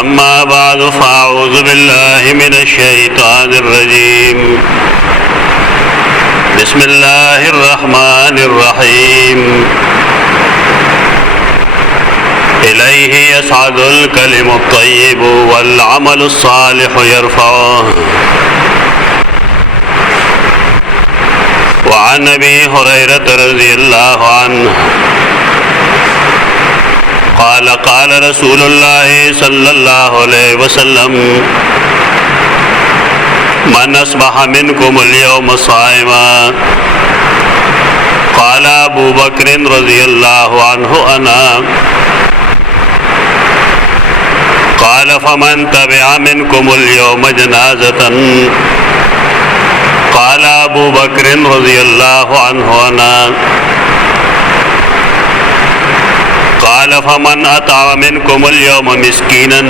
أما بعد فأعوذ بالله من الشيطان الرجيم بسم الله الرحمن الرحيم إليه يصعد الكلم الطيب والعمل الصالح يرفعه. وعن أبي هريرة رضي الله عنه قال قال رسول الله صلى الله عليه وسلم من أصبح منكم اليوم صائما قال أبو بكر رضي الله عنه أنا قال فمن تبع منكم اليوم جنازة قال أبو بكر رضي الله عنه أنا قال فمن أطعم منكم اليوم مسكينا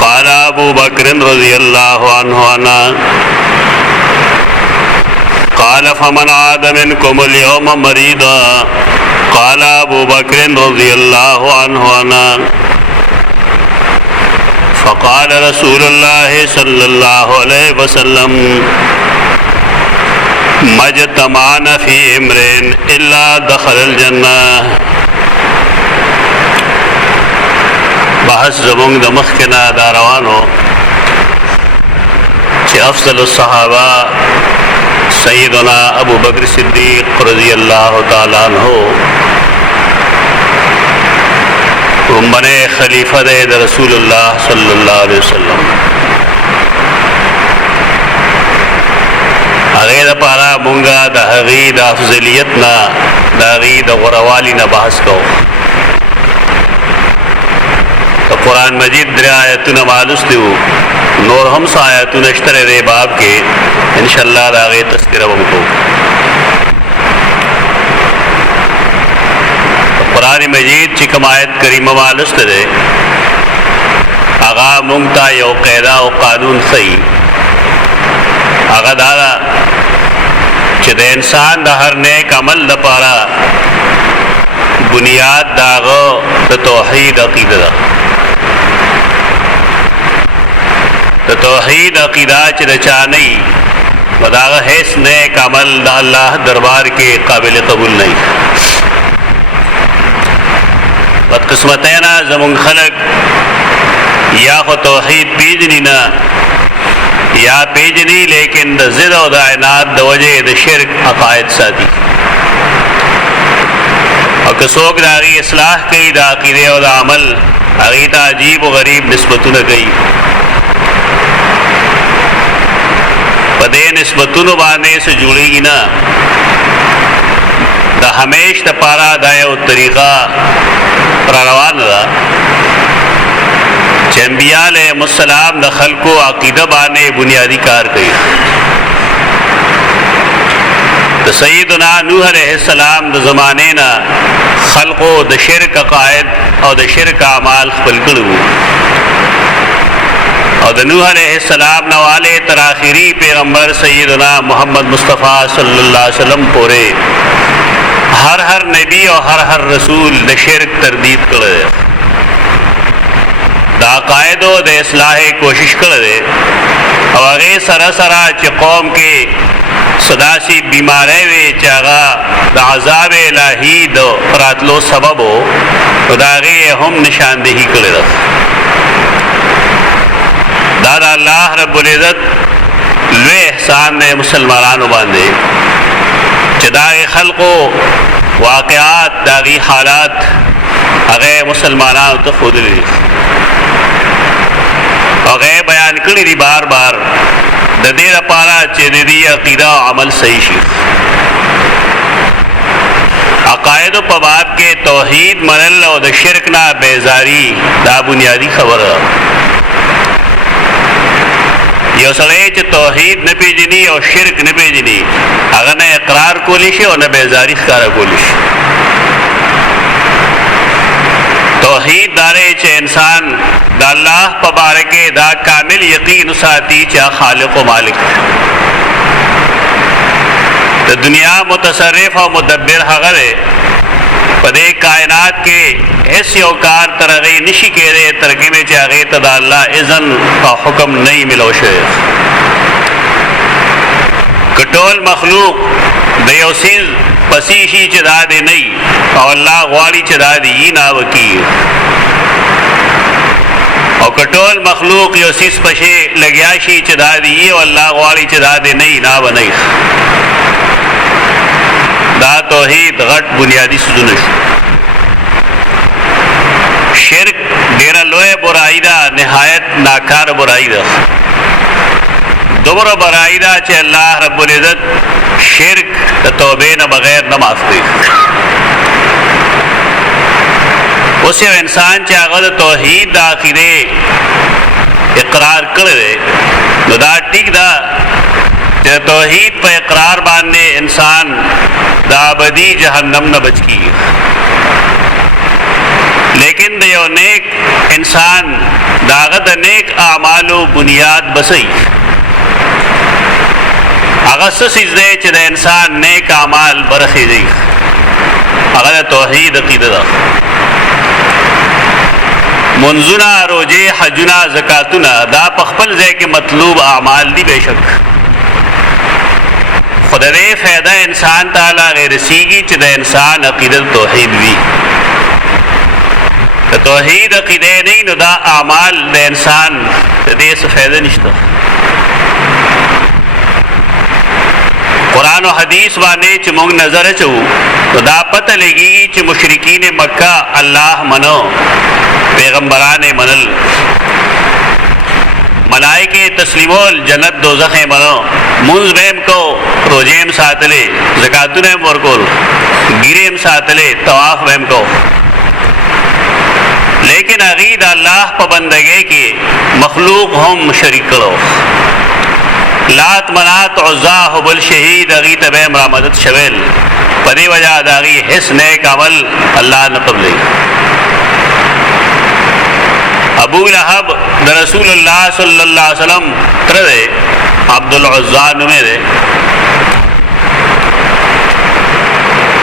قال أبو بكر رضي الله عنه أنا قال فمن عاد منكم اليوم مريضا قال أبو بكر رضي الله عنه أنا فقال رسول الله صلى الله عليه وسلم ما اجتمعنا في امرئ إلا دخل الجنة. بحث زمونږ د مخکې نه دا روانو چې افضل الصحابه سیدنا ابو بکر صدیق رضی الله تعالی عنہ ومنه خلیفہ د رسول الله صلی الله علیه وسلم هغه لپاره مونږه د هغې د افضلیت نه د هغې د غوروالي نه بحث کوو. قرآن مجید درې آیتونه مالوستي وو، نور هم څه آیتونه شته دې باب کې انشاءالله د هغې تذکره به کوو. قرآن مجید چې کوم آیت کریمه مالوسته دی هغه مونږ ته یو قاعده او قانون ښیي. هغه دا ده چې د انسان د هر نیک عمل لپاره بنیاد د هغه د توحید عقیده ده. د توحید عقیده چې د چا نه وي نو د هغه هیڅ نیک عمل د الله دربار کې قابل قبول نه وي. بدقسمتینا زمونږ خلک یا خو توحید پیژني نه یا پیژني لیکن د ضد او د عناد د وجې د شرک عقاید ساتي، او که څوک د هغې اصلاح کوي د عقیدې او د عمل هغې ته عجیب و غریب نسبتونه کوي. په دې نسبتونو باندې څه جوړېږي نه، د همیش دپاره دا یو طریقه را روانه ده چې انبیا علیهم السلام د خلکو عقیده باندې بنیادی کار کوي. د سیدنا نوح علیه السلام د زمانې نه خلقو د شرک عقاید او د شرک اعمال خپل کړي وو، او د نوح علیه السلام نه والے تر آخري پیغمبر سیدنا محمد مصطفی صلی الله علیه وسلم پورې هر نبی او هر رسول د شرک تردید کړی دی، د عقایدو د اصلاح کوشش کړی دی، او هغې سره سره چې قوم کې صداسي بیماری وي چې هغه د عذاب الهي د راتلو سبب و نو د هغې هم نشاندهي کړې ده. دا د الله رب العزت لوی احسان دی مسلمانانو باندې چې د هغې خلقو واقعات د هغې حالات هغې مسلمانانو ته ښودلي دي، هغې بیان کړي دي بار بار د دې لپاره چې د دې عقیده او عمل صحیح شي. عقایدو په باب کې توحید منل او د شرک نه بیزاري دا بنیادی خبره ده. یو سړی چې توحید نه پیژني او شرک نه پیژني هغه نه اقرار کولی شي او نه بیزاري ښکاره کولی شي. توحید داره چې انسان د الله په باره کې دا کامل یقین ساتي چې خالق و مالک د دنیا متصرف او مدبر هغه دی پدې کائنات کې هیڅ یو کار تر هغې نشي کېدی تر کومې چې هغې ته د الله اذن او حکم نه وي ملو شوی. که ټول مخلوق د یو څیز پسې شي چې دا دې نه وي او الله غواړي چې دا دې وي نه وکړي، او که ټول مخلوق یو څیز پسې لګیا شي چې دا دې وي او الله غواړي چې دا دې نه وي نه به نه وي. دا توحید غټ بنیادی سوزونه شو. شرک ډیره لویه برائی ده، نهایت ناکار برائی ده، دومره برائی ده چې الله رب العزت شرک د توبې نه بغیر نه معاف کوي. اوس یو انسان چې هغه د توحید د عقیدې اقرار کړی دی نو دا ټیک ده چې توحید په اقرار باندې انسان د ابدي جهنم نه بچ کیږي، لیکن د یو نیک انسان داغه د نیک اعمالو بنیاد بسئی هغه څه څیز دی چې د انسان نیک اعمال برخیږي، هغه د توحید عقیده ده. منځونه، روزې، حجونه، زکاتونه دا په خپل ځای کې مطلوب اعمال دي بېشک، خو د دې فایده انسان ته هغې رسیږي چې د انسان عقیده توحید وي. د توحید عقیده نه وي نو دا اعمال د انسان د دې څه فایده نشته. قرآن و حدیث باندې چې موږ نظر اچوو نو دا پته لګي چې مشرکین مکه الله منو، پیغمبران منل، ملائکه تسلیمول، جنت دوزخ منو، منځ بهم کو، روزې هم ساتلې، زکاتونه هم ورکول، ګیرې هم ساتلې، طواف بهم کو، لیکن هغې د الله په بندګۍ کې مخلوق هم شریک کړو. لات، منات، عزا، حبل، شهید هغې ته به هم رامدد شویل، په دې وجه د هغې هېڅ نیک عمل الله نه قبلوي. ابو لهب د رسول الله صلی الله علیه وسلم تره دی، عبدالعزا نومې دی.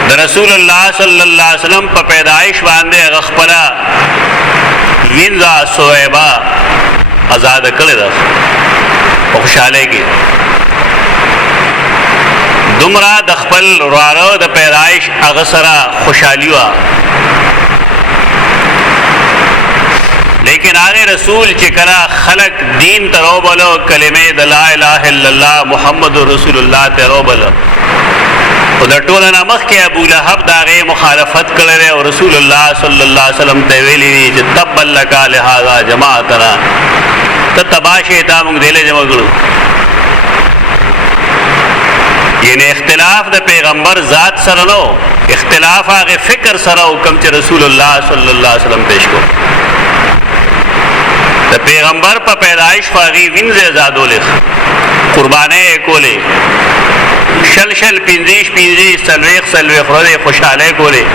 د رسول الله صلی الله علیه وسلم په پیدایش باندې هغه خپله وینځه صهیبه آزاده کړې ده په خوشحالۍ کې. دومره د خپل وراره د پیدایش هغه سره خوشحالي وه، لیکن هغه رسول چې کله خلق دین ته راوبلو، کلمې د لا اله الا الله محمد رسول الله ته راوبلو، خو د ټوله نه مخکې ابو لهب د هغې مخالفت کړی دی او رسول الله صلی الله علیه وسلم ته ویلي دي چې تبا لک لهذا جماعتنا، ته تباه شې دا موږ دې له جمع کړو. یعنی اختلاف د پیغمبر ذات سره نو، اختلاف هغه فکر سره او کوم چې رسول الله صلی الله علیه وسلم پیش کو. د پیغمبر په پیدایش خو هغې وینځې ازادولې، قربانۍ یې کولې، شل پنځیش څلوېښت ورځې خوشحالۍ کولې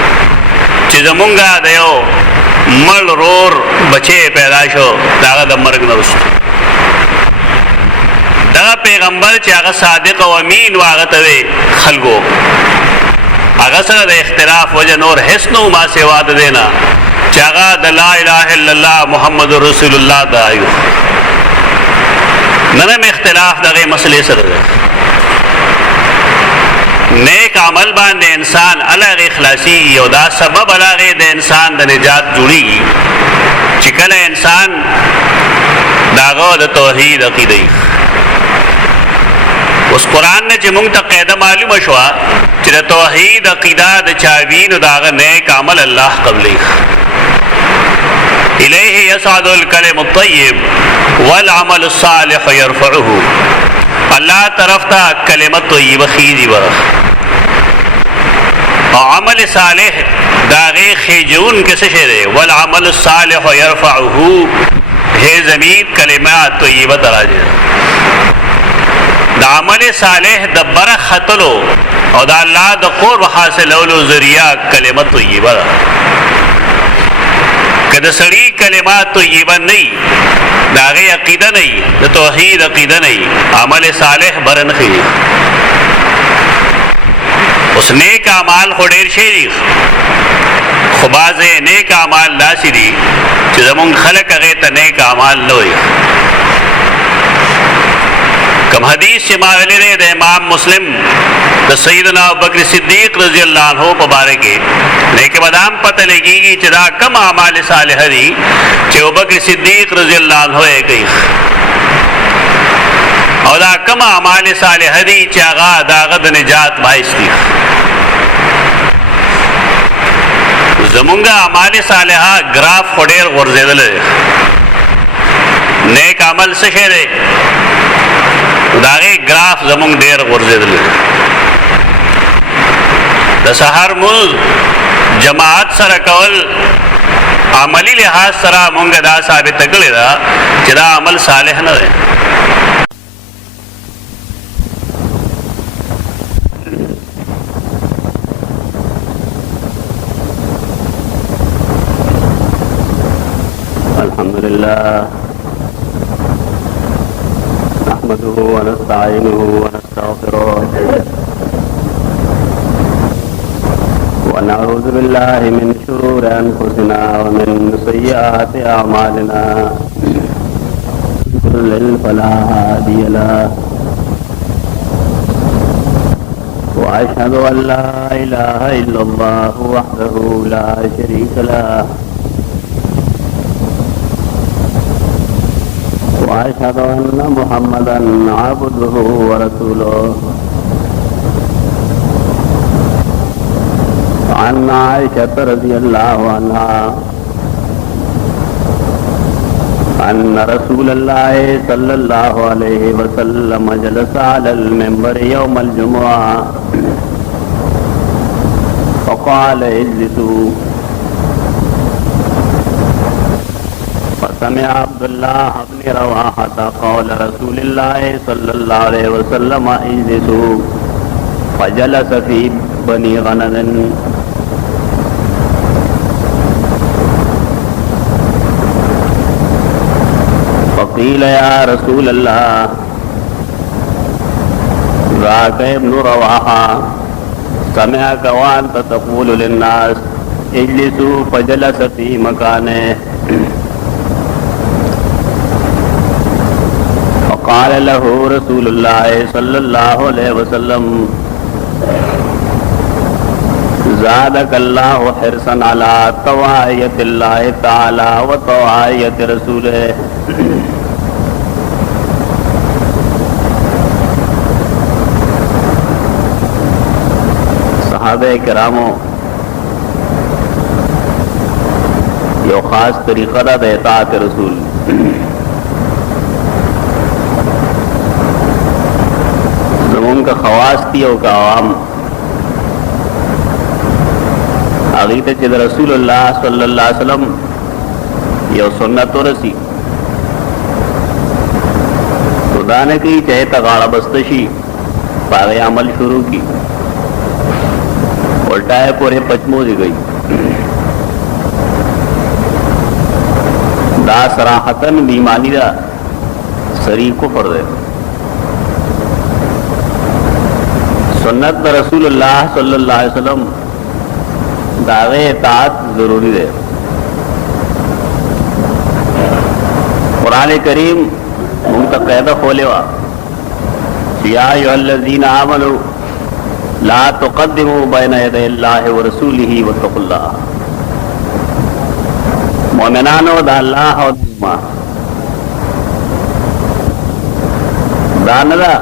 چې زمونږ د یو مړ رور بچی پیدا شو د هغه د مرګ نه وروسته. دغه پیغمبر چې هغه صادق او امین و هغه ته وی خلکو هغه سره د اختلاف وجه نور هیڅ نه ما سوا د دی نه چې هغه د لا اله الا الله محمد رسول الله دا یو نه اختلاف دغه مسلې سره ده. نیک عمل باندې انسان الګ اخلاصي او دا سبب الګ د انسان د نجات جوړي چې کله انسان داغه د توحید عقیده. اوس قرآن نه چې موږ ته قاعده معلومه شوه چې د توحید عقیده د چاوین او داغه نیک عمل الله قبلي. الیه یصعد الکلم الطیب والعمل الصالح يرفعه. الله طرف ته کلمه طیبه خیزی ورخ او عمل صالح داغه خیجون کسه شه والعمل الصالح يرفعه هي زمین کلمه طیبه دراجه. د عمل صالح د برختلو او د الله د قرب حاصلولو ذریعہ کلمه طیبه ده. کله سړی کلمات طیبه نه داغه عقیده نه د توحید عقیده نه عمل صالح برن خي. اوس نیک اعمال خو ډیر شي خو بعضې نیک اعمال داسې دي چې زمونږ خلک هغې ته نیک اعمال نه وایي. کم حدیث چې ما ویلی دی د امام مسلم د سیدنا ابوبکر صدیق رضی الله عنه په باره کې لیکن به دا هم پته لګېږي چې دا کم اعمال صالحه دي چې ابوبکر صدیق رضی الله عنه یې کوي او دا کم اعمال صالحه دي چې هغه د هغه د نجات باعث دي. زمونږ اعمال صالحه ګراف خو ډېر غورځېدلی دی. نیک عمل څه شی دی؟ د هغې ګراف زمونږ ډېر غورځېدلی دی. د سهار مونځ جماعت سره کول عملی لحاظ سره مونږ دا ثابته کړې ده چې دا عمل صالح نه دی. الحمدلله نحمده ونستعينه ونستغفره ونعوذ بالله من شرور أنفسنا ومن سيئات أعمالنا يضلل فلا هادي له وأشهد أن لا إله إلا الله وحده لا شريك له وأشهد أن محمدا عبده ورسوله. عن عائشة رضي الله عنها أن رسول الله صلى الله عليه وسلم جلس على المنبر يوم الجمعة فقال اجلسوا فسمع عبد الله بن رواحة قول رسول الله صلى الله عليه وسلم اجلسوا فجلس في بني غنم فقيل يا رسول الله ذاك ابن رواحة سمعك وأنت تقول للناس اجلسوا فجلس في مكانه فقال له رسول الله صلى الله عليه وسلم زادك الله حرصا على طاعة الله تعالى وطاعة رسوله. صحابه کرامو یو خاص طریقه ده د اطاعت رسول. زمون کا خواص تی او کا عوام هغې ته چې د رسول الله صلی الله علیه وسلم یو سنت ورسي نو دا نه کوي چې ته غاړه بسته شي په هغې عمل شروع کړي الټا یې پورې پچموزي گئی. دا صراحتاً بیمانی دا سری کفر دے. سنت دا رسول اللہ صلی اللہ علیہ وسلم داغے اطاعت ضروری دے. قرآن کریم منتا قیدہ کھولے وا یا ایھا الذین آمنوا لا تقدموا بین یدی اللہ ورسولہ واتقوا اللہ. مومنانو دا اللہ او دا داندا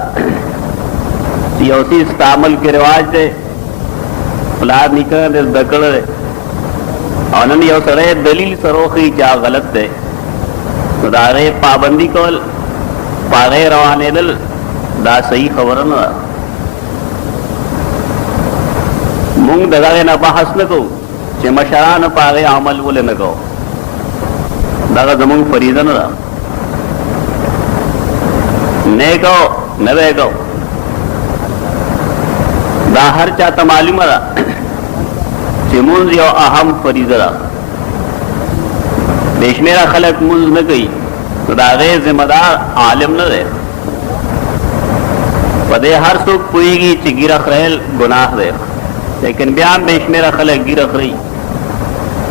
یو سی استعمال کے رواج دے فلاد نکل دے دکڑ دے او نن یو سڑے دلیل سروخی چا غلط دے نو دا غی پابندی کول پاغی روانے دل دا صحیح خبرن دا مونگ دغاغی نا بحث نکو چه مشران پاغی عمل بولے نکو داغا زمون فریضه نه ده نیکو نه بیکو دا هر چاته معلومه ده چې مونځ یو اهم فریضه ده. بې شمېره خلک مونځ نه کوي نو د هغې ذمه دار عالم نه دی. په دې هر څوک پوهېږي چې ګیره خریل ګناه دی لیکن بیا هم بې شمېره خلک ګیره خوري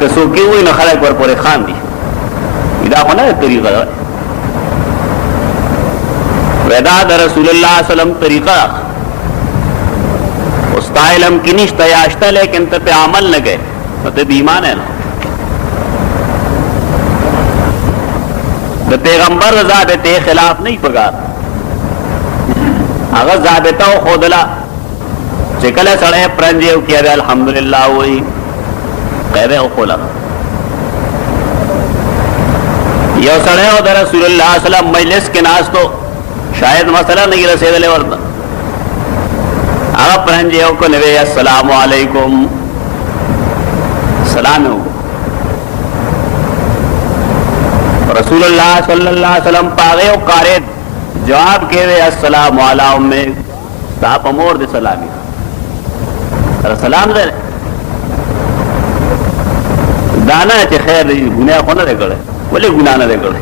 که څوک یې ووایي نو خلک ورپورې خاندي دا خو نه طریقه ده دا د رسول الله صلی الله علیه وسلم طریقه استا علم کی نشته یا شته لیکن ته په عمل نه کوې نو ته بې ایمانه نه د پیغمبر ضابطې خلاف نه پکار هغه ضابطه وښودله چې کله سړی پرنجې وکړي الحمدلله وایي قاعده وښوله یو سړی و د رسول الله صلی الله علیه وسلم مجلس کې ناستو شاید مسله نه رسېدلې ورته هغه پرنجې وکړو نو ویې السلام علیکم سلام یې وکړو رسول الله صلی الله علیه وسلم پاغه او قارئ جواب کې وی السلام علی امک دا په مور دې سلامي سلام دې دانا چې خیر دې ګناه خو نه کړې ولې ګناه نه کړې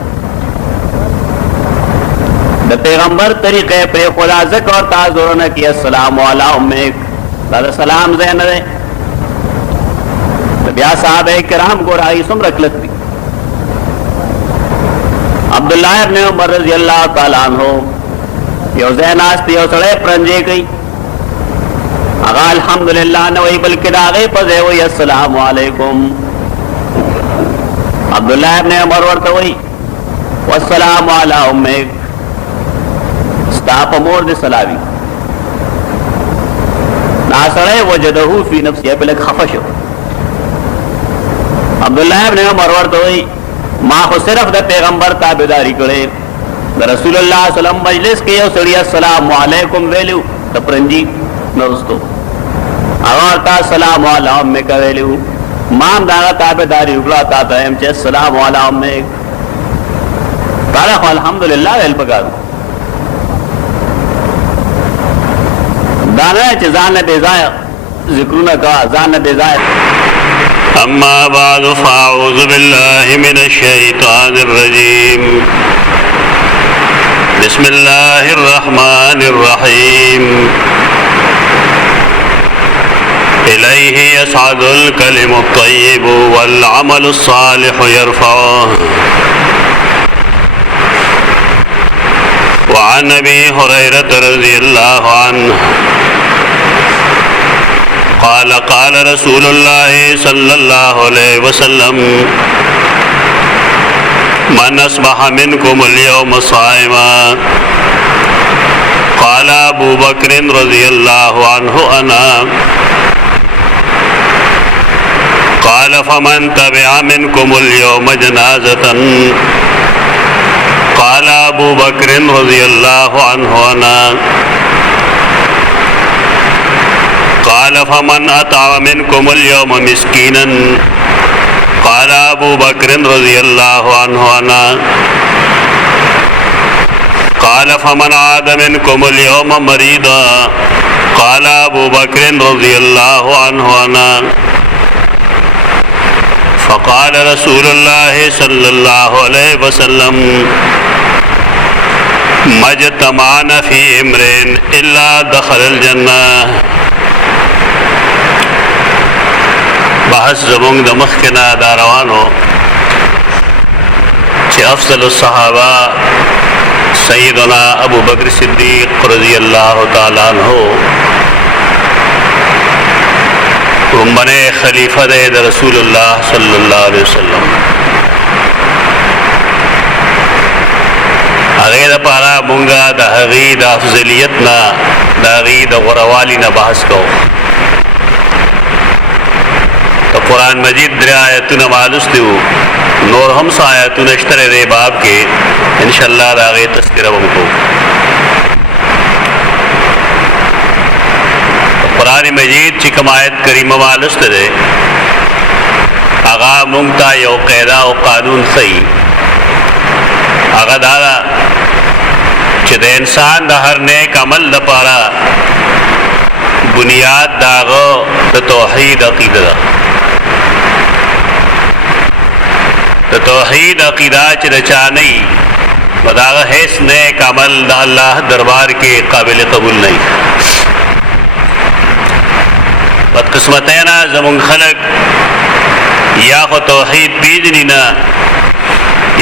د پیغمبر طریقې پر خدا ذکر او تعذر نه کې السلام علی امک دا سلام زه نه ده بیا صحابه کرام کو راي سم رکلت دي عبداللہ ابن عمر رضی اللہ تعالیٰ عنہ یو زیناستی یو سڑے پرنجے گئی اگا الحمدللہ نوئی بلکہ داغے پزے ہوئی السلام علیکم عبداللہ ابن عمر ورطوئی والسلام علی امک ستاپ مور دے سلاوی ناسڑے وجدہو فی نفسی بلک خفشو عبداللہ ابن عمر ورطوئی ما خو صرف د پیغمبر تابعداري کړې د رسول الله صلی الله علیه وسلم مجلس کې یو سړی السلام علیکم ویلو د پرنجي نوستو هغه تا السلام علیکم ویلو ما دا تابعداري وکړه تا ته هم چې السلام علیکم قال الحمدلله ویل پکارو دا نه چې ځان نه بے ځای ذکرونه کا ځان نه بے ځای أما بعد فأعوذ بالله من الشيطان الرجيم بسم الله الرحمن الرحيم إليه يصعد الكلم الطيب والعمل الصالح يرفعه وعن أبي هريرة رضي الله عنه قال قال رسول الله صلى الله عليه وسلم من أصبح منكم اليوم صائما قال أبو بكر رضي الله عنه أنا قال فمن تبع منكم اليوم جنازة قال أبو بكر رضي الله عنه أنا قال فمن أطعم منكم اليوم مسكينا قال أبو بكر رضي الله عنه أنا قال فمن عاد منكم اليوم مريضا قال أبو بكر رضي الله عنه أنا فقال رسول الله صلى الله عليه وسلم ما اجتمعنا في امرئ إلا دخل الجنة بحث زمونږ د مخکې نه دا روانو چې افضل الصحابه سیدنا ابو بکر صدیق رضی الله تعالی عنہ ومنه خلیفہ د رسول الله صلی الله علیه وسلم هغه لپاره مونږه د هغې د افضلیت نه د هغې د غوروالي نه بحث کوو تو قرآن مجید در آیتونه مالوستی وو نور هم څه آیتونه شته دی باب کې انشاءالله د هغې تذکره به وکړو قرآن مجید چې کوم آیت کریمه مالوسته دی هغه مونږ ته یو قاعده او قانون ښیي هغه دا ده چې د انسان د هر نیک عمل لپاره بنیاد د هغه د توحید عقیده ده د توحید عقیده چې د چا نه وي نو د هغه هیڅ نیک عمل د الله دربار کې قابل قبول نه وي بدقسمتۍ نه زمونږ خلک یا خو توحید پیژني نه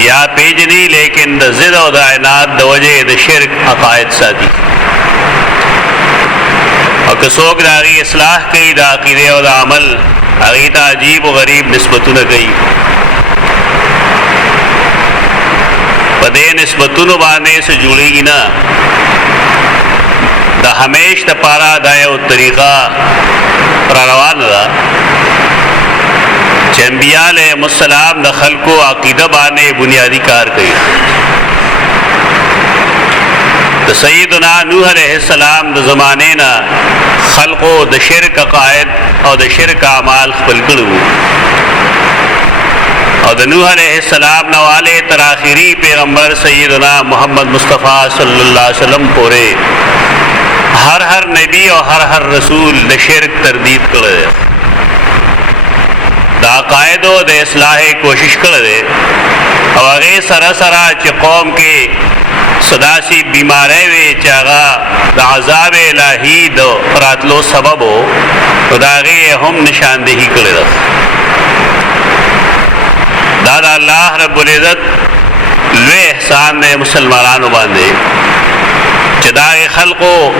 یا پیژني لیکن د ضد او د عناد د وجې د شرک عقاید ساتي او که څوک د هغې اصلاح کوي د عقیدې او د عمل هغې ته عجیب و غریب نسبتونه کوي په دې نسبتونو باندې څه جوړېږي نه د همیش دپاره دا یو طریقه را روانه ده چې انبیاء علیهم السلام د خلکو عقیده باندې بنیادی کار کوي د سیدنا نوح علیہ السلام د زمانې نه خلقو د شرک عقاید او د شرک اعمال خپل کړي او د نوح علیہ السلام نه والے تر آخري پیغمبر سیدنا محمد مصطفی صلی الله علیه وسلم پورې هر نبی او هر رسول د شرک تردید کړي د عقایدو د اصلاح کوشش کړي او هغه سره چې قوم کې صداسی بیماری وی چې هغه د عذاب الهی د راتلو سبب و نو د هغې هم نشاندهي کړې ده دا د الله رب العزت لوی احسان دی مسلمانانو باندې چې د هغې خلقو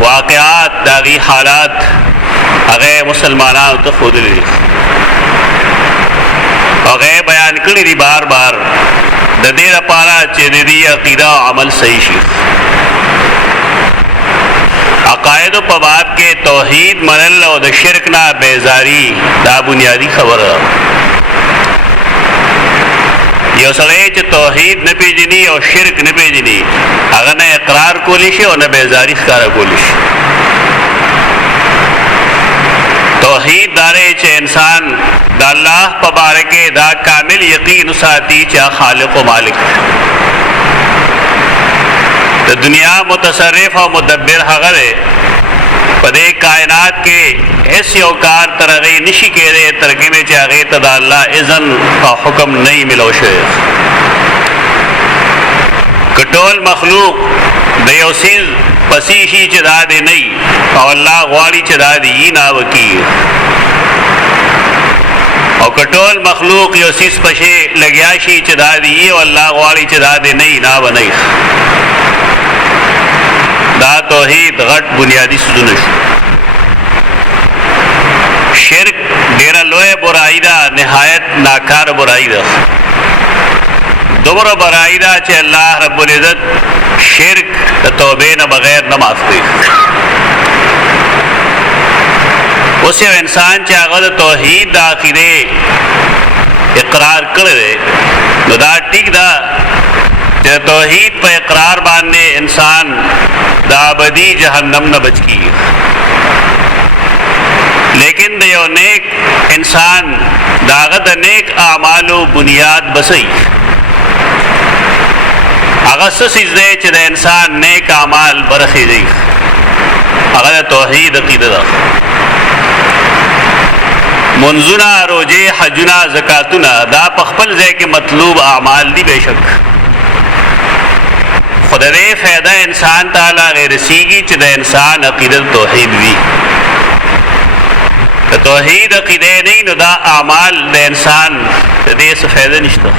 واقعات د هغې حالات هغې مسلمانانو ته ښودلي دي هغې بیان کړي دي بار بار د دې لپاره چې د دې عقیده او عمل صحیح شي عقایدو په باب کې توحید منل او د شرک نه بیزاری دا بنیادی خبره ده یو سړی چې توحید نه پیژني او شرک نه پیژني هغه نه اقرار کولی شي او نه بیزاری ښکاره کولی شي توحید داره چې انسان د الله په باره کې دا کامل یقین ساتي چې خالق و مالک د دنیا متصرف او مدبر هغه دی په دې کائنات کې هیڅ یو کار تر هغې نشي کېدی تر کومې چې هغې ته د الله اذن او حکم نه وي ملو شوی که ټول مخلوق د یو څیز پسې شي چې دا دی نه او الله غواړي چې دا دی یي نه وکړي او که ټول مخلوق یو څیز پسې لګیا شي چې دا دی یي او الله غواړي چې دا دی نه به نه دا توحید غټ بنیادی سوزونه شو شرک ډېره لویه برایي ده نهایت ناکاره برایي ده دومره برایي ده چې الله رب العزت شرک د توبې نه بغیر نه معاف کوي اوس یو انسان چې هغه د توحید د عقیدې اقرار کړی دی نو دا ټیک ده چې توحید په اقرار باندې انسان د ابدي جهنم نه بچ کیږي لیکن د یو نیک انسان د هغه د نیک اعمالو بنیاد بسئ هغه څه څیز دی چې د انسان نیک اعمال برخیږي هغه د توحید عقیده ده منځونه روژې حجونه زکاتونه دا په خپل ځای کې مطلوب اعمال دي بېشک خو د دې فایده انسان ته هغې رسیږي چې د انسان عقیده توحید وي د توحید عقیده نه نو دا اعمال د انسان د دې څه فایده نشته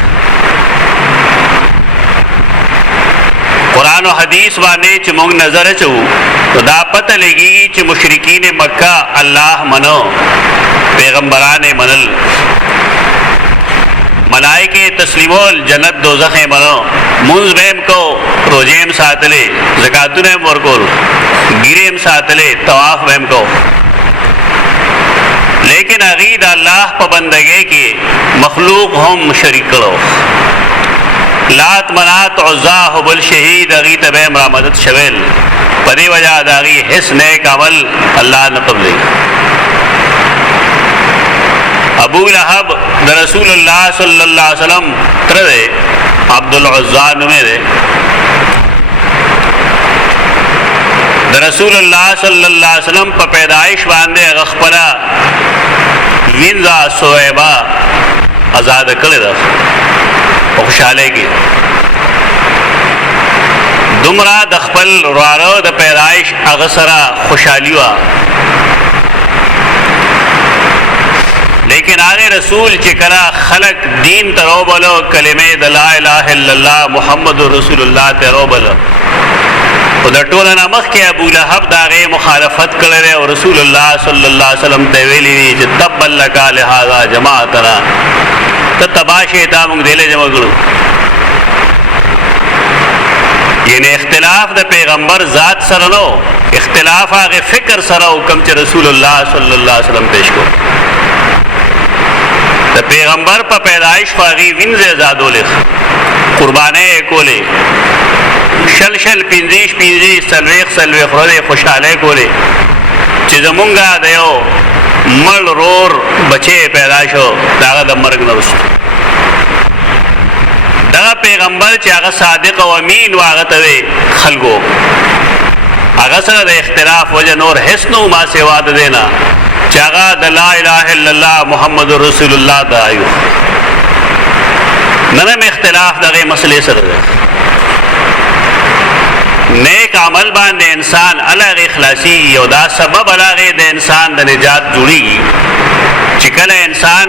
قرآن و حدیث باندې چې موږ نظر اچو نو دا پته لګیږي چې مشرکین مکه الله منو پیغمبران منل ملائکه تسلیمول جنت دوزخ منو منځ بهم کو روزیم ساتلې زکاتونه ورکول ګیریم ساتلې طواف بهم کو لیکن عقید الله په بندګۍ کې مخلوق هم شریک کړو لات منات عزا حبل شهید اغی تبه مرامدت شویل پدی وجہ داغی حس نیک عمل اللہ نے قبلی ابو لہب دا رسول اللہ صلی اللہ علیہ وسلم تردے عبدالعزا نمے دے دا رسول اللہ صلی اللہ علیہ وسلم پا پیدائش باندے غخپلا وینزا سویبا ازاد کړی ده خوشاله کې دومره د خپل وراره د پیدایش هغه سره خوشحالي وه لیکن آغے رسول چکلا خلق دین ترو بلو کلمه د لا اله الا الله محمد رسول الله ترو بلو او د ټول نامخ کې ابو لهب داغه مخالفت کړل او رسول الله صلی الله علیه وسلم ته ویلي چې تب لک لهذا جماعتنا ته تباشه تا موږ دله جمع کړو. یعنی اختلاف د پیغمبر ذات سره نو، اختلاف هغه فکر سره او کوم چې رسول الله صلی الله علیه وسلم پیش کو. د پیغمبر په پیدایش فاغي وینځه زادول قربانه کولې شل پینځیش سلويخ خوري خوشاله کولې چې زمونږه د یو مل رور بچي پیدا شو داغه د مرګ نه وروسته دا پیغمبر چې هغه صادق او امین واغه ته خلکو هغه سره د اختلاف وجه نور هیڅ نو ما سیوا د دینا چې هغه د لا اله الا الله محمد رسول الله دا ایو نن اختلاف دغه مسلې سره نیک عمل باندې انسان الګ اخلاصي یو دا سبب الګ د انسان د نجات جوړي چې کله انسان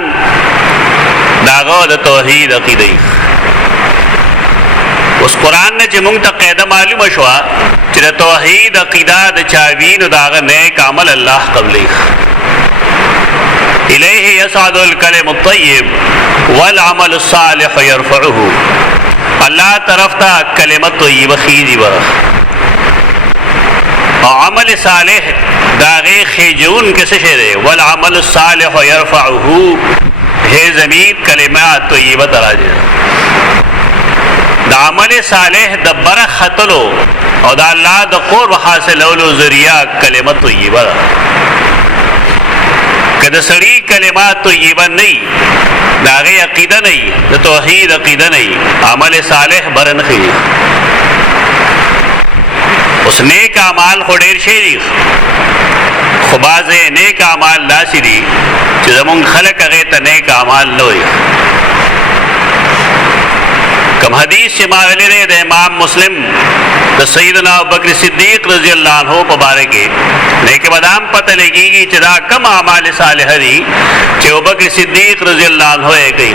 داغه د توحید عقیده اوس قران نه چې موږ ته قاعده معلومه شو چې د توحید عقیده د چاوین او داغه نیک عمل الله قبلي الیه یصعد الکلم الطیب والعمل الصالح يرفعه الله طرف ته کلمه طیبه خیزی ورخ او عمل صالح داغه خجون کیسه شه والعمل الصالح يرفعه هي زمین کلمات طیبه دراجه دا عمل صالح د برختلو او دا الله د قرب حاصلولو ذریعہ کلمه طیبه کده سړی کلمات طیبه نه داغه عقیده نه د توحید عقیده نه عمل صالح برن خي اوس نیک اعمال خډیر شي خو بازه نیک اعمال لاسي دي چې زمون خلق هغه ته نیک اعمال نه وي. کم حدیث چې ما ویلې د امام مسلم د سیدنا ابوبکر صدیق رضی الله عنه په باره کې نیک بدام پته لګيږي چې دا کم اعمال صالح دي چې ابوبکر صدیق رضی الله عنه یې کوي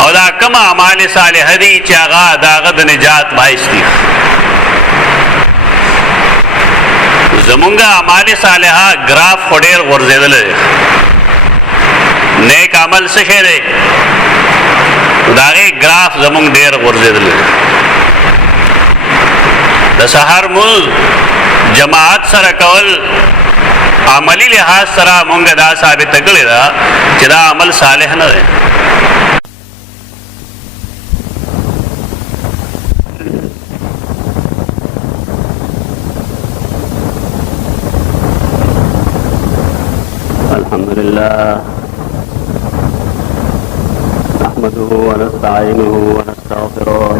او دا کم اعمال صالح دي چې هغه داغه د نجات باعث دي. زمونږه اعمال صالحه گراف خډیر ورزیدل نیک عمل څه شه دی داغه گراف زمونږ ډیر ورزیدل د سحر مول جماعت سره کول عملی لحاظ سره مونږه دا ثابت کړی دا چې دا عمل صالح نه دی. الحمدلله نحمده ونستعينه ونستغفره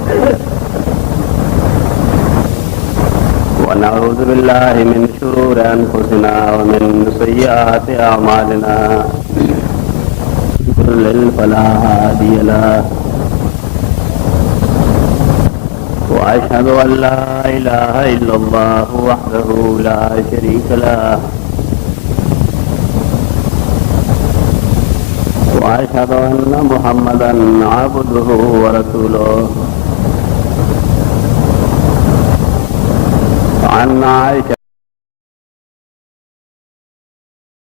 ونعوذ بالله من شرور أنفسنا ومن سيئات أعمالنا يضلل فلا هادي له وأشهد أن لا إله إلا الله وحده لا شريك له وأشهد أن محمدا عبده ورسوله. عن عائشة